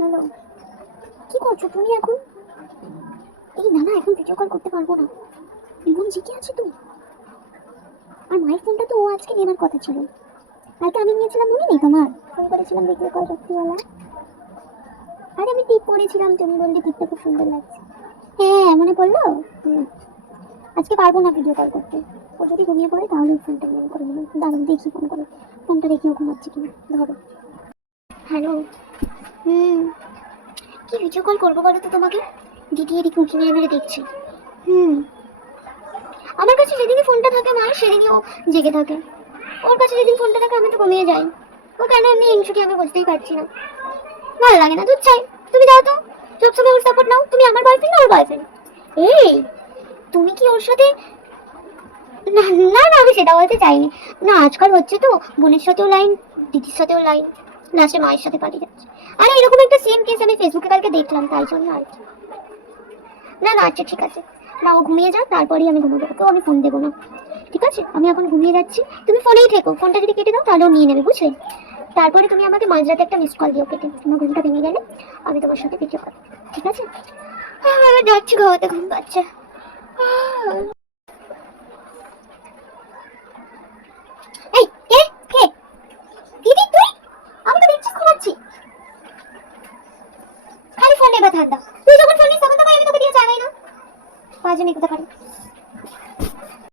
Hello, কি করছো তুমি এখন? এই না না, এখন ভিডিও কল করতে পারবো না, এমন জিকে আছে তো। আর মায়ের ফোনটা তো ও আজকে নেবার কথা ছিল, কালকে আমি নিয়েছিলাম, মনে নেই তোমার? ফোন করেছিলাম ভিডিও কল করতেওয়ালা। আরে আমি টিপ করেছিলাম, তুমি বললে টিপটা খুব সুন্দর লাগছে। হ্যাঁ মনে পড়লো। হুম, আজকে পারবো না ভিডিও কল করতে। ও যদি ঘুমিয়ে পড়ে তাহলে ফোনটা নিয়ে করে নেবো। দাঁড়ান দেখি ফোন করে, ফোনটা রেখেও ঘুমাচ্ছে কিনা। ধরো। হ্যালো। হুম, কি ভিডিও কল করবো বলো তো তোমাকে? দিদি এদিকে উঁকি মেরে মেরে দেখছে। হুম, আমার কাছে যেদিনই ফোনটা থাকে মায়ের সেদিনই ও জেগে থাকে। ওর কাছে যেদিন ফোনটা থাকে আমি তো ঘুমিয়ে যাই। ও কেন এমনি হিংসুটি আমি বুঝতেই পারছি না। ভালো লাগে না, দুধ চাই। তুমি দাও তো, সবসময় ওর সাপোর্ট নাও। তুমি আমার বয়ফ্রেন্ড না ওর বয়ফ্রেন্ড? এই, তুমি কি ওর সাথে? না না না, আমি সেটা বলতে চাইনি। না আজকাল হচ্ছে তো, বোনের সাথেও লাইন, দিদির সাথেও লাইন, লাস্টে মায়ের সাথে পালিয়ে যাচ্ছে। আরে এরকম একটা সেম কেস আমি ফেসবুকে কালকে দেখলাম, তাই জন্য আর কি। না না, আচ্ছা ঠিক আছে। না ও ঘুমিয়ে যাক, তারপরেই আমি ঘুমাবো, ওকেও আমি ফোন দেবো না। ঠিক আছে, আমি এখন ঘুমিয়ে যাচ্ছি। তুমি ফোনেই থেকো, ফোনটা যদি কেটে দাও তাহলেও নিয়ে নেবে, বুঝলে? তারপরে তুমি আমাকে মাঝরাতে একটা মিস কল দিও কেটে, তোমার ঘুমটা ভেঙে গেলে আমি তোমার সাথে ভিডিও কল। ঠিক আছে? হ্যাঁ, আমি যাচ্ছি, ঘুমাতে, ঘুম পাচ্ছে।